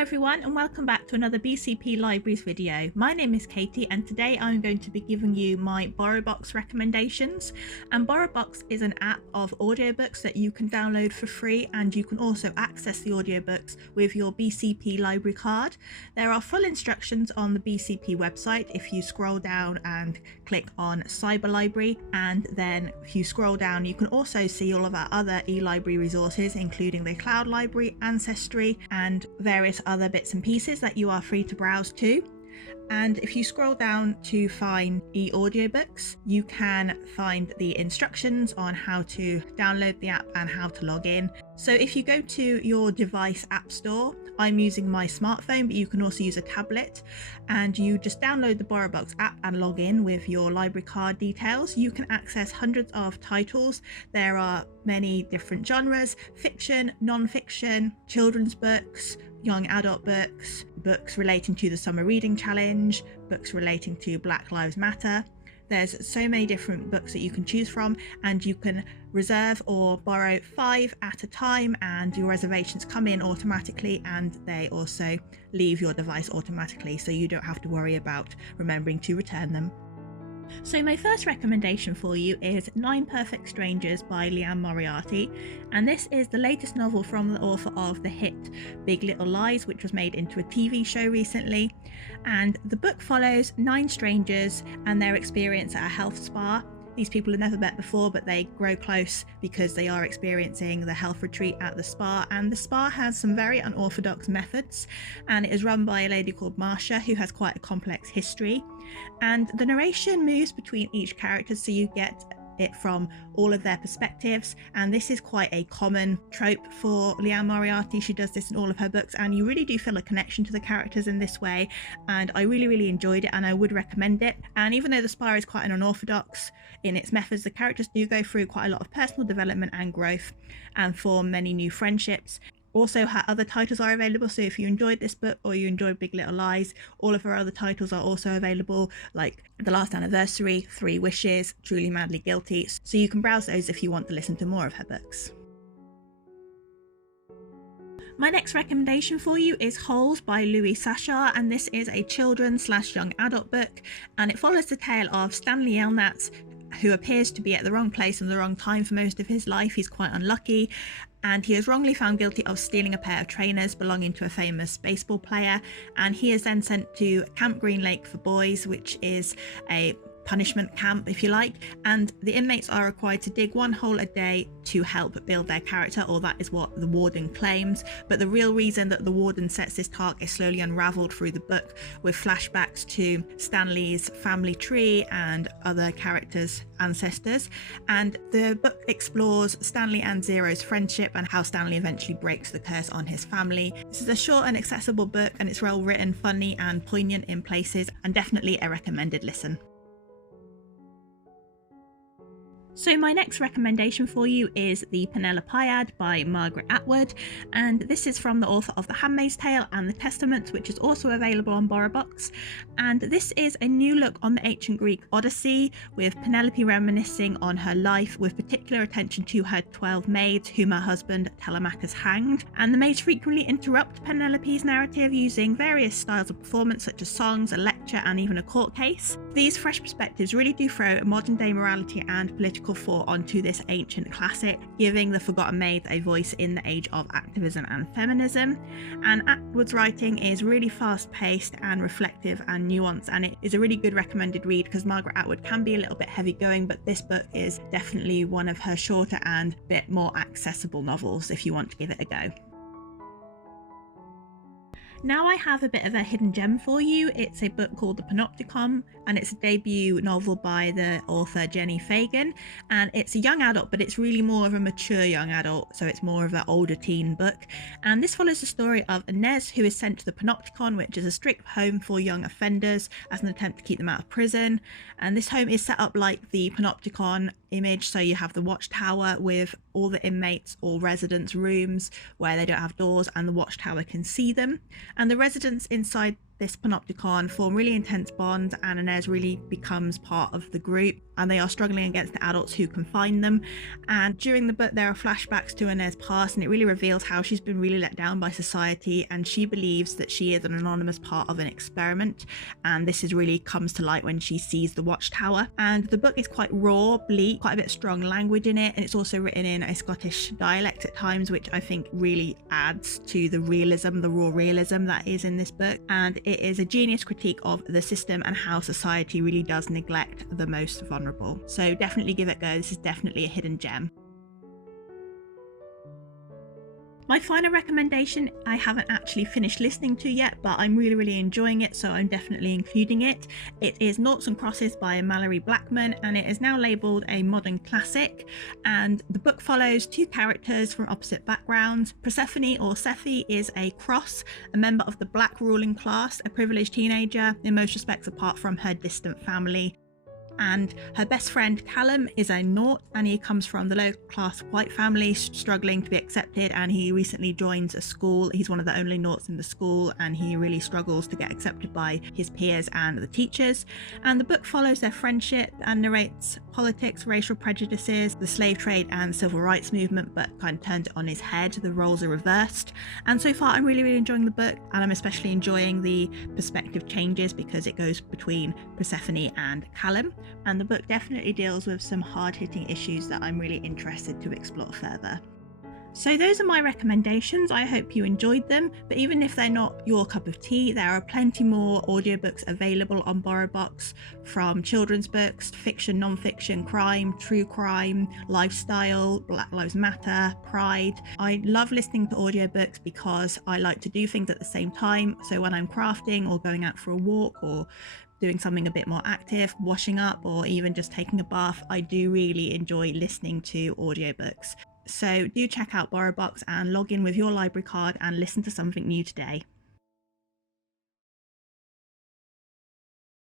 everyone, and welcome back to another BCP Libraries video. My name is Katy and today I'm going to be giving you my BorrowBox recommendations. And BorrowBox is an app of audiobooks that you can download for free, and you can also access the audiobooks with your BCP library card. There are full instructions on the BCP website if you scroll down and click on Cyber Library, and then if you scroll down you can also see all of our other e-library resources, including the Cloud Library, Ancestry and various other bits and pieces that you are free to browse to. And if you scroll down to find e-audiobooks, you can find the instructions on how to download the app and how to log in. So if you go to your device app store, I'm using my smartphone, but you can also use a tablet, and you just download the BorrowBox app and log in with your library card details. You can access hundreds of titles. There are many different genres: fiction, non-fiction, children's books, young adult books, books relating to the Summer Reading Challenge, books relating to Black Lives Matter. There's so many different books that you can choose from, and you can reserve or borrow 5 at a time, and your reservations come in automatically and they also leave your device automatically, so you don't have to worry about remembering to return them. So my first recommendation for you is 9 Perfect Strangers by Liane Moriarty, and this is the latest novel from the author of the hit Big Little Lies, which was made into a TV show recently. And the book follows 9 strangers and their experience at a health spa. These people have never met before, but they grow close because they are experiencing the health retreat at the spa, and the spa has some very unorthodox methods, and it is run by a lady called Marcia who has quite a complex history. And the narration moves between each character, so you get it from all of their perspectives, and this is quite a common trope for Liane Moriarty. She does this in all of her books, and you really do feel a connection to the characters in this way, and I really enjoyed it and I would recommend it. And even though the spa is quite an unorthodox in its methods, the characters do go through quite a lot of personal development and growth and form many new friendships. Also, her other titles are available, so if you enjoyed this book or you enjoyed Big Little Lies, all of her other titles are also available, like The Last Anniversary, 3 Wishes, Truly Madly Guilty, so you can browse those if you want to listen to more of her books. My next recommendation for you is Holes by Sachar, and this is a children/young adult book, and it follows the tale of Stanley Yelnats, who appears to be at the wrong place and the wrong time for most of his life. He's quite unlucky, and he is wrongly found guilty of stealing a pair of trainers belonging to a famous baseball player, and he is then sent to Camp Green Lake for Boys, which is a punishment camp, if you like, and the inmates are required to dig 1 hole a day to help build their character, or that is what the warden claims. But the real reason that the warden sets this task is slowly unraveled through the book, with flashbacks to Stanley's family tree and other characters' ancestors. And the book explores Stanley and Zero's friendship and how Stanley eventually breaks the curse on his family. This is a short and accessible book, and it's well written, funny and poignant in places, and definitely a recommended listen. So my next recommendation for you is The Penelopiad by Margaret Atwood, and this is from the author of The Handmaid's Tale and The Testament, which is also available on BorrowBox. And this is a new look on the ancient Greek Odyssey, with Penelope reminiscing on her life, with particular attention to her 12 maids whom her husband Telemachus hanged. And the maids frequently interrupt Penelope's narrative using various styles of performance, such as songs, a lecture and even a court case. These fresh perspectives really do throw modern day morality and political thought onto this ancient classic, giving the forgotten maids a voice in the age of activism and feminism. And Atwood's writing is really fast paced and reflective and nuanced, and it is a really good recommended read because Margaret Atwood can be a little bit heavy going, but this book is definitely one of her shorter and a bit more accessible novels if you want to give it a go. Now I have a bit of a hidden gem for you. It's a book called The Panopticon, and it's a debut novel by the author Jenni Fagan, and it's a young adult, but it's really more of a mature young adult, so it's more of an older teen book. And this follows the story of Inez, who is sent to the Panopticon, which is a strict home for young offenders, as an attempt to keep them out of prison. And this home is set up like the Panopticon image, so you have the watchtower with all the inmates or residents' rooms where they don't have doors, and the watchtower can see them. And the residents inside this Panopticon form really intense bonds, and Inez really becomes part of the group, and they are struggling against the adults who confine them. And during the book there are flashbacks to Inez's past, and it really reveals how she's been really let down by society, and she believes that she is an anonymous part of an experiment, and this is really comes to light when she sees the watchtower. And the book is quite raw, bleak, quite a bit of strong language in it, and it's also written in a Scottish dialect at times, which I think really adds to the realism, the raw realism that is in this book. And it is a genius critique of the system and how society really does neglect the most vulnerable. So definitely give it a go. This is definitely a hidden gem. My final recommendation I haven't actually finished listening to yet, but I'm really enjoying it, so I'm definitely including it. It is Noughts and Crosses by Malorie Blackman, and it is now labelled a modern classic. And the book follows two characters from opposite backgrounds. Persephone, or Sephi, is a cross, a member of the black ruling class, a privileged teenager in most respects apart from her distant family. And her best friend Callum is a Nought, and he comes from the low class white family, struggling to be accepted, and he recently joins a school. He's one of the only Noughts in the school, and he really struggles to get accepted by his peers and the teachers. And the book follows their friendship and narrates politics, racial prejudices, the slave trade and civil rights movement, but kind of turns it on its head. The roles are reversed. And so far I'm really enjoying the book, and I'm especially enjoying the perspective changes because it goes between Persephone and Callum. And the book definitely deals with some hard-hitting issues that I'm really interested to explore further. So those are my recommendations. I hope you enjoyed them, but even if they're not your cup of tea, there are plenty more audiobooks available on BorrowBox, from children's books, fiction, non-fiction, crime, true crime, lifestyle, Black Lives Matter, Pride. I love listening to audiobooks because I like to do things at the same time. So when I'm crafting or going out for a walk or doing something a bit more active, washing up, or even just taking a bath, I do really enjoy listening to audiobooks. So do check out BorrowBox and log in with your library card and listen to something new today.